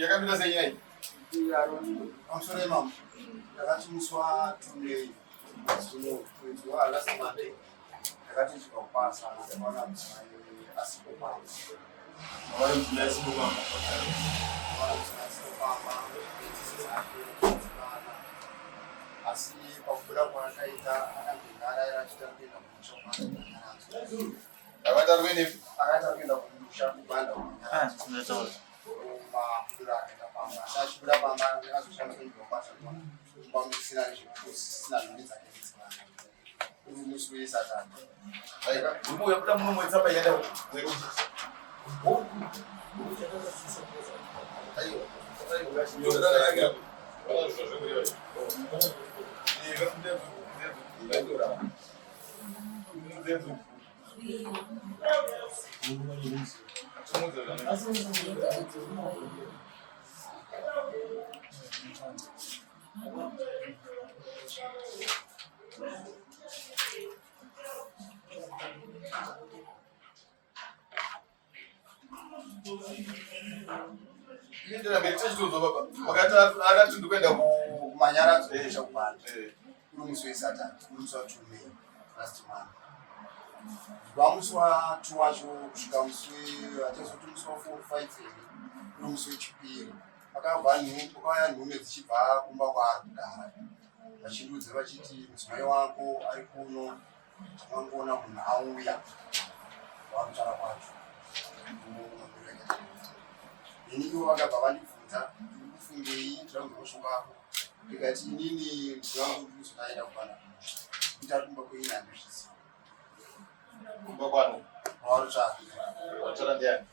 Yakabila senye I'm sorry, ma'am. Yakati muswa tunde suno kuitwa last Monday. Yakati tukapasa na bwana msamaye asipopanga. wale mtunaishi kwa Asi pakubura kwakaita akandingara yarachita kuenda kumushamba. Akata rwene Akaita kuenda kumushamba banda. tunatoa Kudura akaita pamba. Sasa kudura pamba akazoshandisa ndopasa kwa. Kwa msina sina nini Umuswe satani. aika ubu yakuta muno mwetsapa yenda wewe ayo ayo gashi yo dala yanga wala shoje muri wewe ni gamde ndura ndezu Ndira metichi tuzo baba. Wakati akati ndukenda kumanyara zesha kubanda. Umuswe satani, umuswa tume last month. Vamuswa tuwacho kusvika muswe achazotumuswa 4-5 umuswe chipiri. Pakabva pakauya nhume dzichibva kumba kwaari kugara. Vachindudza vachiti mudzimai wako ari kuno takangoona munhu auya wakutara kwacho. Ini ivo vakabva vandibvunza ndikufungei ndirakuzoshokako ndikati inini zvangu ndikuzotaenda kubanda kuita kumba kweina ndizvisi kumba kwano warutsvaka watara ndiani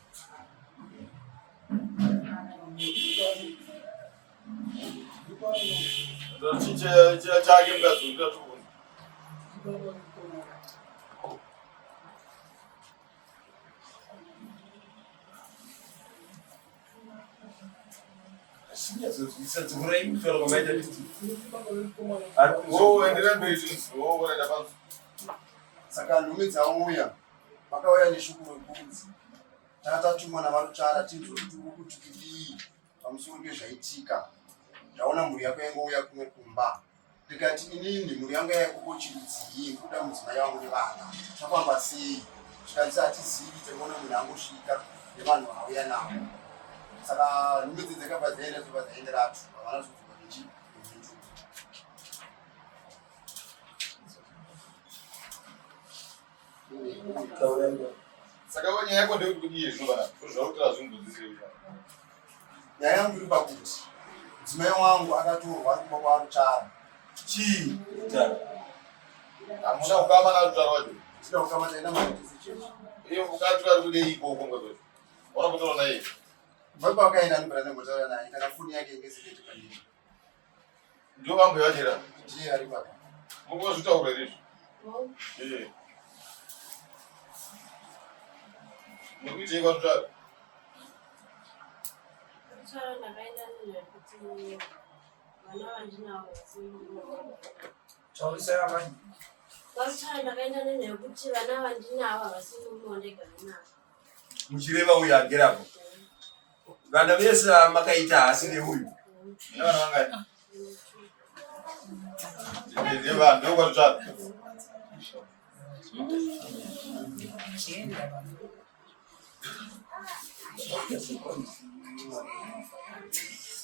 chiche chake mkazuka tu saka nhume dzauya vakauya neshukuru rebvudzi tatatumwa navarutsvara tinzotiri kuti kudii pamusoro pezvaitika ndaona mhuri yako yangouya kumwe kumba ndikati inini mhuri yangu yaikukochirudzii kuda mudzimai wangu nevana zvafamba sei zvikandisi hatizivi tekuona munhu angosvika nevanhu vauya navo saka nhume dze dzakabva dzaenda zobva dzaenderatu havana zvodzibva nechiintu saka nyaya yako ndekuti kudii zvinobana zvautira zvingodzisei nyaya yangu iri pakuti mudzimai wangu akatorwa ari kuba kwarutsvara chii hamuna kukama narutsvara wacho tida kukamata ina maitisi chechi iyo ukati vari kudei ikoko ngwekwecho wana kutora naye kubva pakaenda ndibva nembotaura naye kana foni yake ingesiketi pandii ndio mambo yachera ndiye ari papa mungozvitaura izvi nekuitei kwarutsvara Taurisira mani. ndakaenda nekuti vana vandinavo havasimumonega navo Muchireva uyu agerapo. Vana vese makaita hasi neuyu. nevana vangani nevanhu ndokwarutsvara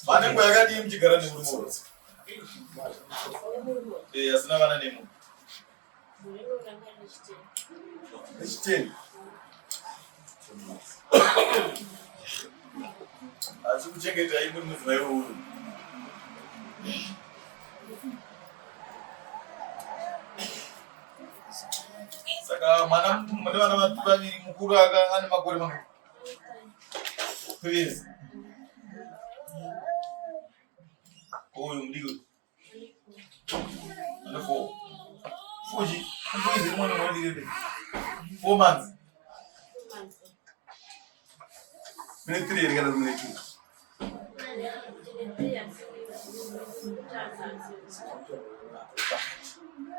vane nguva yakadii muchigara nemurume asina vana nemu. Echiteni. Asi kuchengeta imwe mudzimai uyu. Saka mwana mune vana vaviri mukuru ane makore mangu. Yes. Uyu mudiki. Ane 4. 4 Fuji mwana mwana 4 months. Mune 3 iri kana mune 2.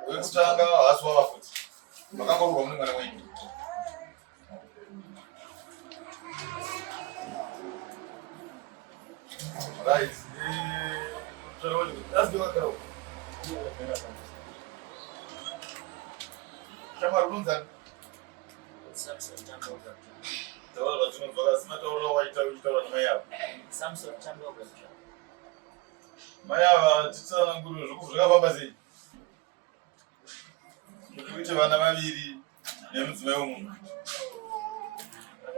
Wekutanga hasi wavafuti. Makangorwa mune mwana wenyu. Right. Let's go girl. Chama runza. Samson Chamboga. Tawala tunazwa sima tawala waita na maya. Samson Chamboga. Maya titsana nguru zvakafamba sei. Kuti vana vaviri nemudzimai womunhu.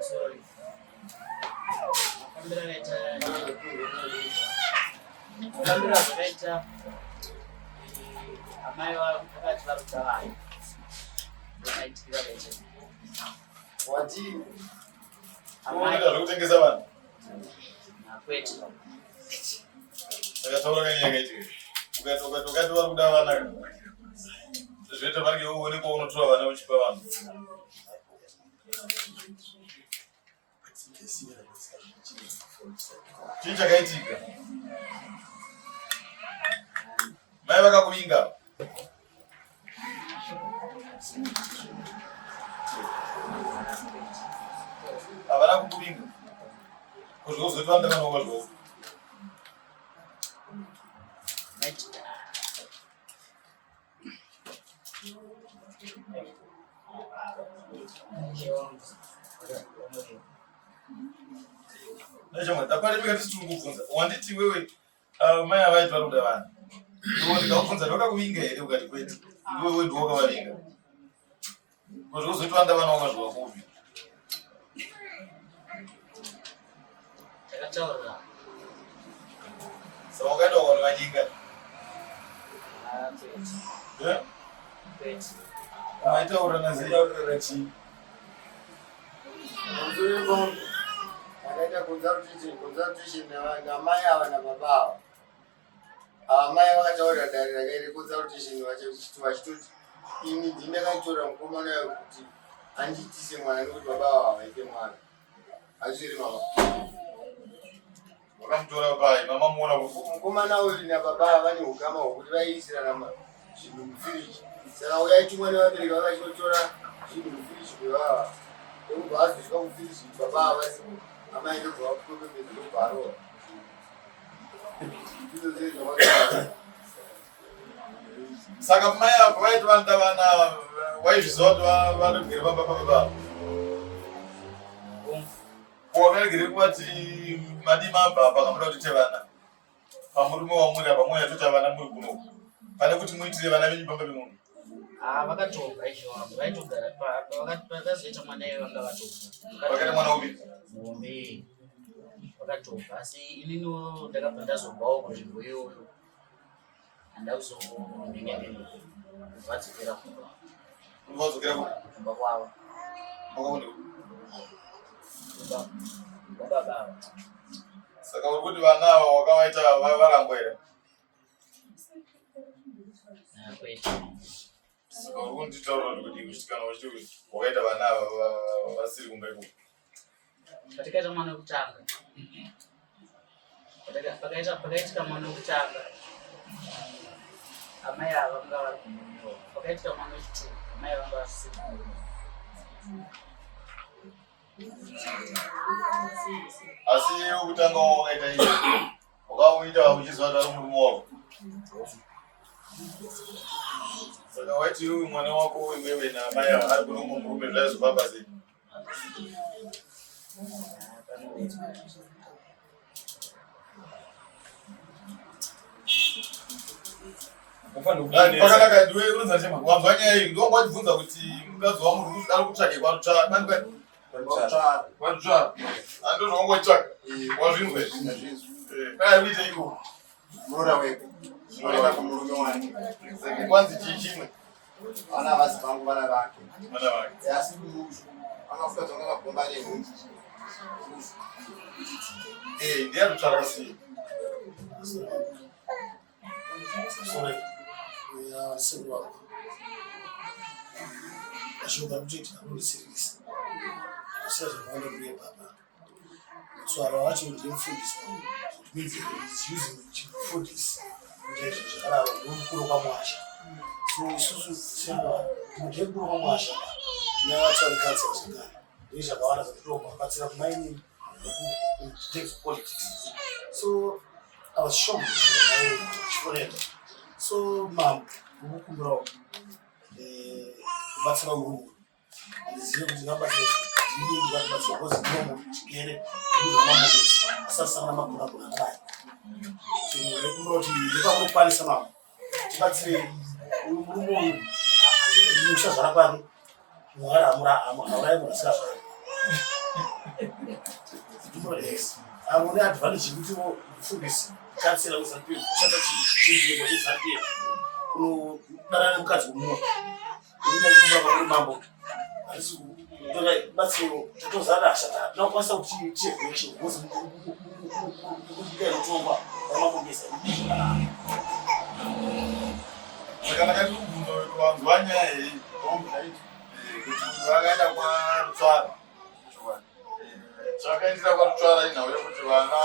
Sorry. Kambira zvakaita amai vakati varudza vanhu vakaitikira vaite Wati Unoita zvekutengesa vanhu. kwete Takataura kanyaya yakaitika. Ukati vari kuda vana. Zvoita vange uone kwaunotora vana uchipa vanhu. Chii chakaitika? Mai vakakuvinga. Havana kukuvinga. Kuzviko kuzotwanda vana kwazvo. Nechomwe taparemeka tisiri kukubvunza. Wanditi wewe mai avaiti vari kuda vanhu. Iwe ndikakubvunza ndakakuvinga here ukati kwete. Iwewe ndiwe wakavavinga. Kuzviko kuzotwanda vana kwazvo kupi. takataura Saka ukaenda ukanovanyika. kwete Yeah? Maitaura nazitaurira chii? Muzuripo akaita consultation namai ava nababa ava. Amai vakataura dare rakaita consultation vachitoti ini ndindakanditora mukomana wekuti andiitise mwana nekuti baba ava havaite mwana. Hazviri mama. Wakamutora pai, mama muona Mukomana uyu nababa ava vane ukama hwokuti vaiisirana zvinhu mufiriji. Saka uyaiti mwana vabereki vakachinotora zvinhu mufiriji kwevava. Ndokubva azvisvika mufiriji baba ava amai ndobva vakupepembedza ndobva arova. Izvo zviri zvavakaita. Saka mai apo vaiti vanoda vana waizviziva kuti vanogere pamba. Wakaregere kuvati madima abva pakamuda kuti ite vana. Pamurume wamuri apa mouya toti vana muri kuno. Pane kuti muitire vana venyu pamba pemunhu. vakatonga izvo vaitogara vakazoita mwana iye vanga vatonga Vakaita mwana upi? mombe vakatonga asi ininiwo ndakabva ndazobvawo kunzvimbo iyoyo handa kuzonyenyenyenye vadzokera kumba Vadzokera kumba kwavo kumba. kumba baba Saka uri kuti vana ava wakavaita varangwa here? kwete Saka uri kunditaurira kuti kusvikana wachiti wakaita vana ava vasiri kumba ikoko. patikaita mwana wekutanga pakaitika mwana wekutanga amai ava vanga vari kumuniwa pakaitika mwana wechitatu amai vanga vasiri kumuniwa Asi wekutanga wakaita izvi wakauita uchiziva kuti ari murume wako. Saka waiti uyu mwana wako iwewe namai ava ari kuno murume zvaizofamba sei? Pakanaka ndiwe unonzi chema. Wanzwa nyaya iyi ndo wachibvunza kuti mukadzi wangu ari kutsvake kwarutsva. Kwarutsva. Ando zvawangotsvaka. Wazvinzwa izvi. Kai uite iko. Murora weko. Murora kumurume wake. Kwanzi chimwe. Vana vazi vangu vana vake. Vana vake. Asi kumushu. Akafuka dzonga kabomba nehundi. Ndiye anotsvara sei. Sorry. We are several. I should have did a really serious. I said I want to be a papa. So I watch him doing food this one. It means he's using food this. So Susu said, "Get go on wash." Now I try to cut some guy. These are the ones that drove my of mining takes politics. So I was shocked. So, mom, bro, the bachelor room, and the zero to number you got what's supposed to get it. You remember this. Assassin, I'm not going to die. So, let me go to you. You can't go Paris now. But say, you shall have a Mura, I'm a Sasha. I want to advantage you to food this. Can't say I was a bit. Shut up, she was happy. Who Naran Cat will move. You mambo. But you those other no one so cheap, which wasn't there to over. Sakanaka wanzwanya kuti vakaenda kwarutsvara. Chakaindira kwarutsvara inhau yokuti vana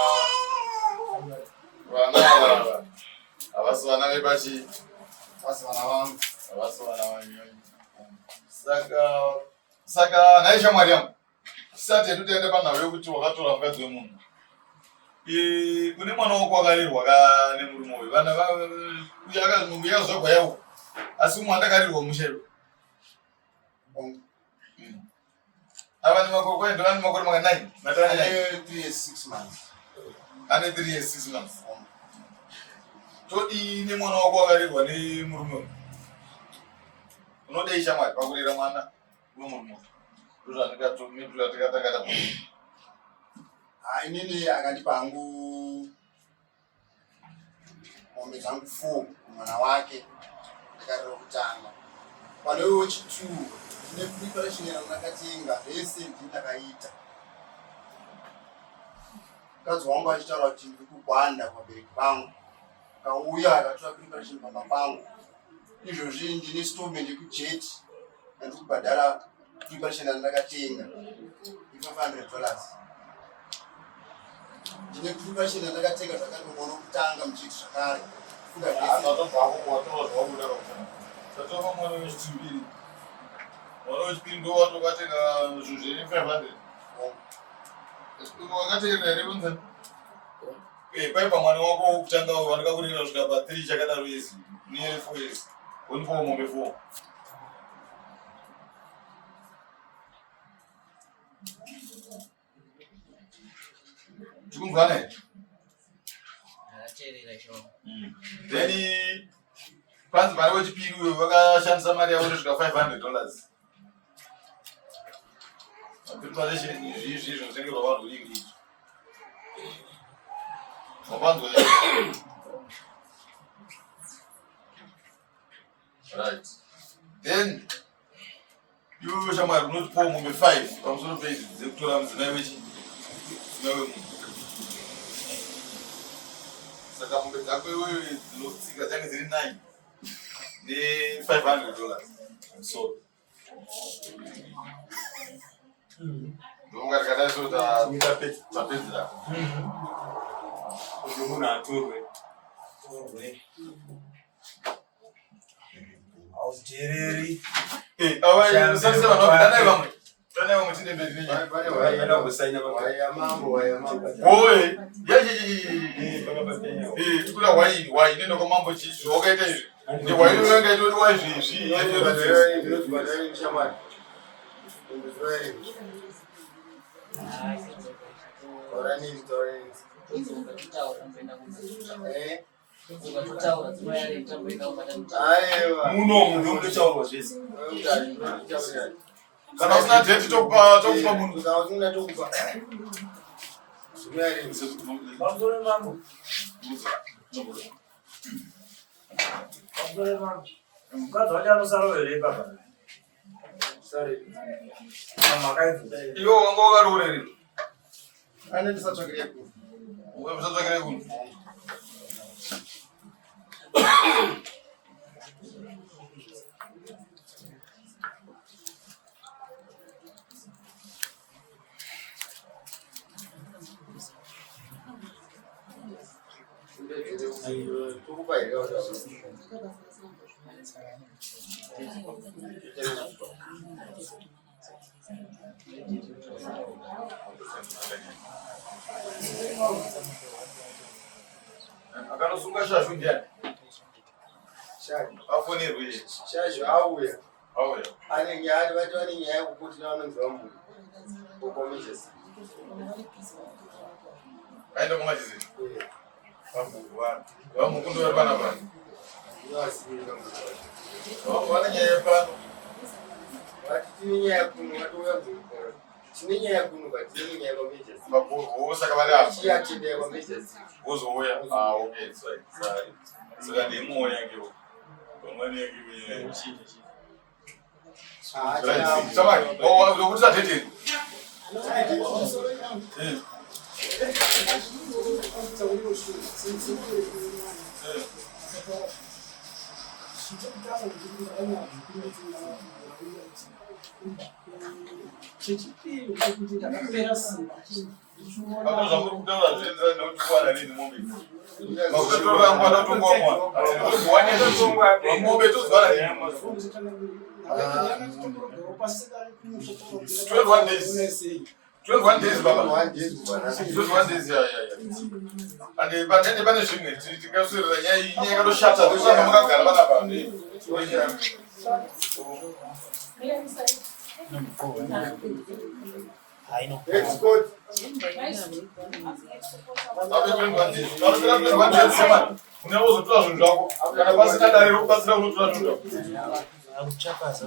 havasi vana vepachi, Vasi vana vangu. havasi vana vanyoni. Saka nhai shamwari yangu, tisati hedu tiende panhau yokuti wakatora mukadzi wemunhu. Kune mwana wako wakarirwa nemurume uyu. Vana yakazogwa yavo. Asi umwe andakarirwa mushero. Ava nemakore ndo ane makore makanai. Ane 3 years 6 months. Ane 3 years 6 months. Todi nemwana wako wakarirwa nemurume uyu. Unodei shamwari pakurera mwana wemurume. Ndozvandikatomipira tikatakata. Inini akandipa hangu mombe dzangu 4 mwana wake ndikarira kutanga. Pane wechituru ine preparation yandakatenga zvese ndindakaita. Mukadzi wangu achitaura kuti ndiri kugwanda pabereki pangu. Akauya akatora preparation pamba pangu. Izvozvi ndine stallment yekujeti yandiri kubhadhara preparation yandakatenga $500. Ndine preparation yandakatenga zvakare mwana wokutanga muchiti zvakare. Fuda zvese. Tatofa mwana wechipiri. Mwana wechipiri ndo watokatenga zvinhu zvine $500. Wakateerera here kunzani? Paipa mwana wako wokutanga wandakakurira kusvika pa3 chakadaro yezi. Nearly 4 years. Only 4 mombe 4. Tikunzwana here? Then panzi mari wechipiri uyo vakashandisa mari yavo kusvika $500. Preparation izvi zvinotengerwa vanhu veringi. Wapanzwa here? Right. Then you shamwari unotipawo mombe 5 pamusoro peidzi dzekutora mudzimai wechi. Mudzimai wemunhu. Saka mombe dzako iwewe dzinotsika dzange dziri 9 ne$500. So ndongati kadai so tapedzera kuti munhu atorwe hauteereri. Usandise vanhu vakudanai vamwe. Danai vamwe tine mberi nenyaya. vaenda kusaina Waya mambo, waya mambo. Oye, kuda wai nenda kwa mambo chichi wakaita izvi. Ndi wai wenga itoti wai zvi. ukatotaura dzimayari mitambo ikaubata Aiwa. muno munhu undotaurwa zvese kana usina dheti tokupa munhu Ukaona tokupa. Zvimari. Mamzore mambo. Mamzore mambo. Mukadzi wacho anosara here baba. Sorry. iwo wanga wakarorerei Ane ndisatsvakire ku. usatsvakire kunhu Tokupa here wata. akanosunga shashu ndiani Shaji. afonerwe Shaji auya. auya Ane nyaya vati vane nyaya yekuti vanonzi vambuya. Kokomijesi. aenda kumachizini vamukundovari vana vani vane nyaya yepano Vati tine nyaya kuno vatouya kuno. Tine nyaya kuno vati tine nyaya komijesi. mabhurwo saka vari apa Chiyatendea komijesi. wozouya okay saka ndimuoya ngewo pamwani yange lokuti sadheteni chechipiri chekuti ndakapera simba zvamuri kutaura zvienderana nekuti kuwana rini mombe makutotorangwana tongomwa mombe tozvara rini 21 days baba 21 days ande pane zvimwe tikaswirira nyaya yakatoshata tokuramba makagara vana pamwe It's good. unevozotora zvinhu zvako kana pasina dare rokubatsira unotora zvinhu zvako akuchakaza